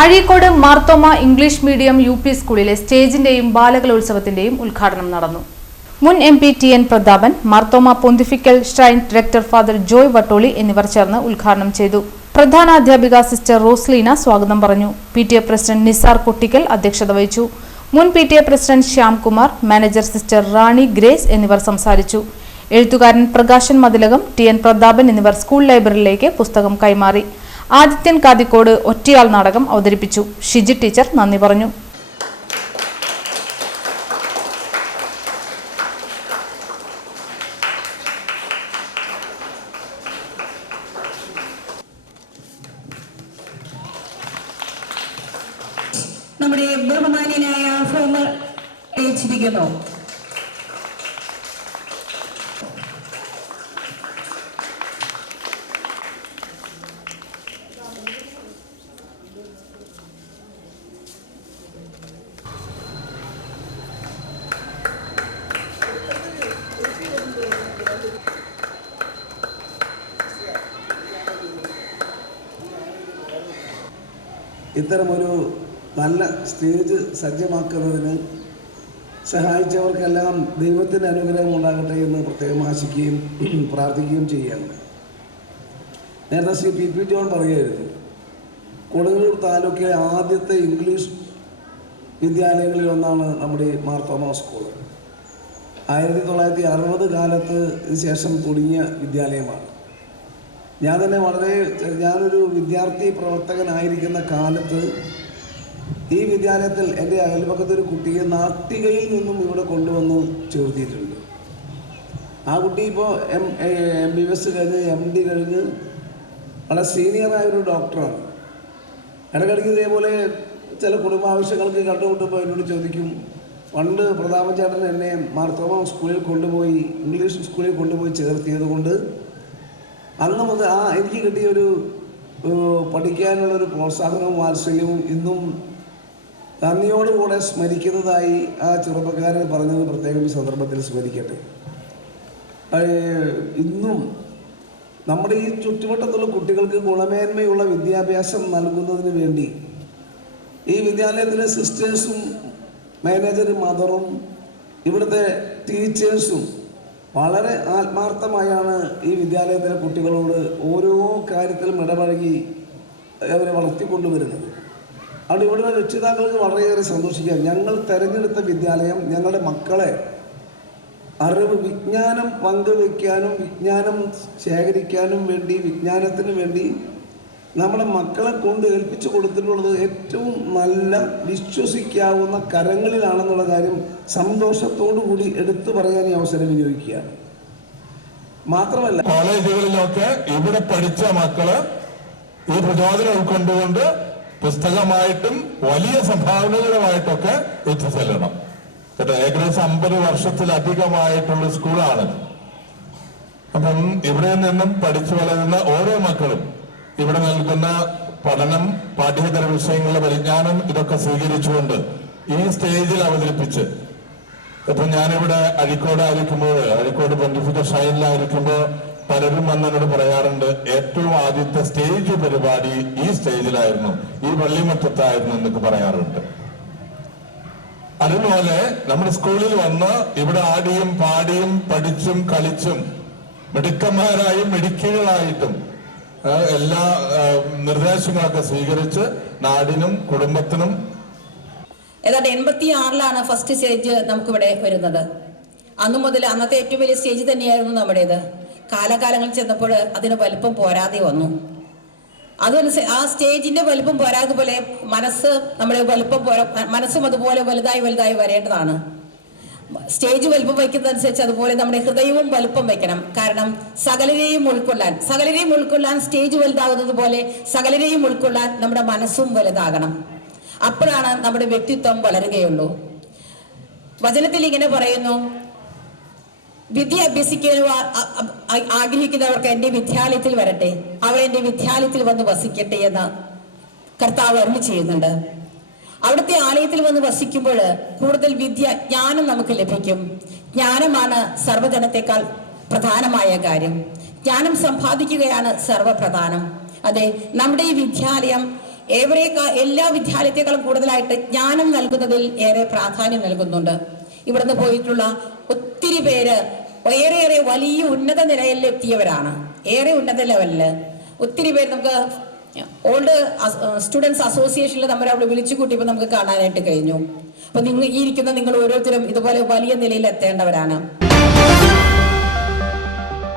Azhikode Marthoma English medium UP സ്കൂളിലെ സ്റ്റേജിന്റെയും ബാലകലോത്സവത്തിന്റെയും ഉദ്ഘാടനം നടന്നു. മുൻ MP TN Prathapan, Marthoma pontifical shrine director father Joy Vattoli എന്നിവർ ചേർന്ന് ഉദ്ഘാടനം ചെയ്തു. പ്രധാനാധ്യാപിക സിസ്റ്റർ റോസ്ലീന സ്വാഗതം പറഞ്ഞു. PTA പ്രസിഡന്റ് നിസാർ കൊട്ടിക്കൽ അധ്യക്ഷത വഹിച്ചു. മുൻ PTA president Shyamkumar, manager sister Rani Grace എന്നിവർ സംസാരിച്ചു. എഴുത്തുകാരൻ പ്രകാശൻ മതിലകം, TN പ്രതാപൻ എന്നിവർ സ്കൂൾ ലൈബ്രറിയിലേക്ക് പുസ്തകം കൈമാറി. ആദിത്യൻ കാതിക്കോട് ഒറ്റയാൾ നാടകം അവതരിപ്പിച്ചു. ഷിജി ടീച്ചർ നന്ദി പറഞ്ഞു. നമ്മുടെ ബഹുമാന്യനായ ഫോമർ ഏൽപ്പിക്കുന്നു. ഇത്തരമൊരു നല്ല സ്റ്റേജ് സജ്ജമാക്കുന്നതിന് സഹായിച്ചവർക്കെല്ലാം ദൈവത്തിൻ്റെ അനുഗ്രഹം ഉണ്ടാകട്ടെ എന്ന് പ്രത്യേകം ആശിക്കുകയും പ്രാർത്ഥിക്കുകയും ചെയ്യുകയാണ്. നേരത്തെ ശ്രീ PP ജോൺ പറയുമായിരുന്നു, കൊടുങ്ങല്ലൂർ താലൂക്കിലെ ആദ്യത്തെ ഇംഗ്ലീഷ് വിദ്യാലയങ്ങളിൽ ഒന്നാണ് നമ്മുടെ മാർത്തോമ സ്കൂൾ. 1960 കാലത്ത് ശേഷം തുടങ്ങിയ വിദ്യാലയമാണ്. ഞാനൊരു വിദ്യാർത്ഥി പ്രവർത്തകനായിരിക്കുന്ന കാലത്ത് ഈ വിദ്യാലയത്തിൽ എൻ്റെ അയൽപക്കത്തൊരു കുട്ടിയെ നാട്ടികയിൽ നിന്നും ഇവിടെ കൊണ്ടുവന്ന് ചേർത്തിയിട്ടുണ്ട്. ആ കുട്ടി ഇപ്പോൾ MBBS കഴിഞ്ഞ് MD കഴിഞ്ഞ് വളരെ സീനിയറായൊരു ഡോക്ടറാണ്. ഇടയ്ക്കിടയ്ക്ക് ഇതേപോലെ ചില കുടുംബാവശ്യങ്ങൾക്ക് കണ്ടുമുട്ടുമ്പോൾ എന്നോട് ചോദിക്കും, പണ്ട് പ്രതാപൻ ചേട്ടൻ എന്നെ മാർത്തോമ സ്കൂളിൽ കൊണ്ടുപോയി, ഇംഗ്ലീഷ് സ്കൂളിൽ കൊണ്ടുപോയി ചേർത്തിയത് കൊണ്ട് അന്ന് മുതൽ എനിക്ക് കിട്ടിയൊരു പഠിക്കാനുള്ളൊരു പ്രോത്സാഹനവും വാത്സല്യവും ഇന്നും നന്ദിയോടുകൂടെ സ്മരിക്കുന്നതായി ആ ചെറുപ്പക്കാരൻ പറഞ്ഞത് പ്രത്യേകം ഈ സന്ദർഭത്തിൽ സ്മരിക്കട്ടെ. ഇന്നും നമ്മുടെ ഈ ചുറ്റുവട്ടത്തുള്ള കുട്ടികൾക്ക് ഗുണമേന്മയുള്ള വിദ്യാഭ്യാസം നൽകുന്നതിന് വേണ്ടി ഈ വിദ്യാലയത്തിലെ സിസ്റ്റേഴ്സും മാനേജറും മദറും ഇവിടുത്തെ ടീച്ചേഴ്സും വളരെ ആത്മാർത്ഥമായാണ് ഈ വിദ്യാലയത്തിലെ കുട്ടികളോട് ഓരോ കാര്യത്തിലും ഇടപഴകി അവരെ വളർത്തിക്കൊണ്ടുവരുന്നത്. അതുകൊണ്ട് ഇവിടുത്തെ രക്ഷിതാക്കൾക്ക് വളരെയേറെ സന്തോഷിക്കാം. ഞങ്ങൾ തിരഞ്ഞെടുത്ത വിദ്യാലയം ഞങ്ങളുടെ മക്കളെ വിജ്ഞാനം പങ്കുവയ്ക്കാനും വിജ്ഞാനം ശേഖരിക്കാനും വേണ്ടി, വിജ്ഞാനത്തിന് വേണ്ടി നമ്മുടെ മക്കളെ കൊണ്ട് ഏൽപ്പിച്ചു കൊടുത്തിട്ടുള്ളത് ഏറ്റവും നല്ല വിശ്വസിക്കാവുന്ന കരങ്ങളിലാണെന്നുള്ള കാര്യം സന്തോഷത്തോടു കൂടി എടുത്തു പറയാൻ ഈ അവസരം വിനിയോഗിക്കുകയാണ്. മാത്രമല്ല, കോളേജുകളിലൊക്കെ ഇവിടെ പഠിച്ച മക്കള് ഈ പ്രചോദനം ഉൾക്കൊണ്ടുകൊണ്ട് പുസ്തകമായിട്ടും വലിയ സംഭാവനകളുമായിട്ടൊക്കെ എത്തിച്ചെല്ലണം കേട്ടോ. ഏകദേശം 50 വർഷത്തിലധികമായിട്ടുള്ള സ്കൂളാണ്. അപ്പം ഇവിടെ നിന്നും പഠിച്ചു വളരുന്ന ഓരോ മക്കളും ഇവിടെ നൽകുന്ന പഠനം, പാഠ്യേതര വിഷയങ്ങളുടെ പരിജ്ഞാനം ഇതൊക്കെ സ്വീകരിച്ചുകൊണ്ട് ഈ സ്റ്റേജിൽ അവതരിപ്പിച്ച്, ഇപ്പൊ ഞാനിവിടെ അഴീക്കോട് പൊന്തിഫിക്കൽ ഷ്രൈനിലായിരിക്കുമ്പോൾ പലരും വന്നതിനോട് പറയാറുണ്ട്, ഏറ്റവും ആദ്യത്തെ സ്റ്റേജ് പരിപാടി ഈ സ്റ്റേജിലായിരുന്നു, ഈ വള്ളിമുറ്റത്തായിരുന്നു എന്നൊക്കെ പറയാറുണ്ട്. അതുപോലെ നമ്മുടെ സ്കൂളിൽ വന്ന് ഇവിടെ ആടിയും പാടിയും പഠിച്ചും കളിച്ചും മിടുക്കന്മാരായും മിടുക്കികളായിട്ടും എല്ലാ നിർദ്ദേശങ്ങളൊക്കെ സ്വീകരിച്ച് നാടിനും കുടുംബത്തിനും. ഏതാണ്ട് 86-ലാണ് ഫസ്റ്റ് സ്റ്റേജ് നമുക്കിവിടെ വരുന്നത്. അന്നു മുതൽ അന്നത്തെ ഏറ്റവും വലിയ സ്റ്റേജ് തന്നെയായിരുന്നു നമ്മുടേത്. കാലകാലങ്ങൾ ചെന്നപ്പോൾ അതിന് വലുപ്പം പോരാതെ വന്നു. ആ സ്റ്റേജിന്റെ വലുപ്പം പോരാതുപോലെ നമ്മുടെ മനസ്സും അതുപോലെ വലുതായി വരേണ്ടതാണ്. സ്റ്റേജ് വലുപ്പം വയ്ക്കുന്നതനുസരിച്ച് അതുപോലെ നമ്മുടെ ഹൃദയവും വലുപ്പം വയ്ക്കണം. കാരണം സകലരെയും ഉൾക്കൊള്ളാൻ സ്റ്റേജ് വലുതാകുന്നത് പോലെ സകലരെയും ഉൾക്കൊള്ളാൻ നമ്മുടെ മനസ്സും വലുതാകണം. അപ്പോഴാണ് നമ്മുടെ വ്യക്തിത്വം വളരുകയുള്ളൂ. വചനത്തിൽ ഇങ്ങനെ പറയുന്നു, വിദ്യ അഭ്യസിക്കാൻ ആഗ്രഹിക്കുന്നവർക്ക് എന്റെ വിദ്യാലയത്തിൽ വരട്ടെ, അവർ എന്റെ വിദ്യാലയത്തിൽ വന്ന് വസിക്കട്ടെ എന്ന് കർത്താവ് അരുളി ചെയ്യുന്നുണ്ട്. അവിടുത്തെ ആലയത്തിൽ വന്ന് വസിക്കുമ്പോൾ കൂടുതൽ ജ്ഞാനം നമുക്ക് ലഭിക്കും. ജ്ഞാനമാണ് സർവ്വധനത്തെക്കാൾ പ്രധാനമായ കാര്യം. ജ്ഞാനം സമ്പാദിക്കുകയാണ് സർവപ്രധാനം. അതെ, നമ്മുടെ ഈ വിദ്യാലയം എല്ലാ വിദ്യാലയത്തെക്കാളും കൂടുതലായിട്ട് ജ്ഞാനം നൽകുന്നതിൽ ഏറെ പ്രാധാന്യം നൽകുന്നുണ്ട്. ഇവിടുന്ന് പോയിട്ടുള്ള ഒത്തിരി പേര് ഏറെ വലിയ ഉന്നത നിലയിലെത്തിയവരാണ്. ഏറെ ഉന്നത ലെവലില് ഒത്തിരി പേര് നമുക്ക് ഓൾഡ് സ്റ്റുഡൻസ് അസോസിയേഷനിൽ നമ്മൾ അവിടെ വിളിച്ചു കൂട്ടിയപ്പോൾ നമുക്ക് കാണാനായിട്ട് കഴിഞ്ഞു. അപ്പൊ ഈ ഇരിക്കുന്ന നിങ്ങൾ ഓരോരുത്തരും ഇതുപോലെ വലിയ നിലയിൽ എത്തേണ്ടവരാണ്.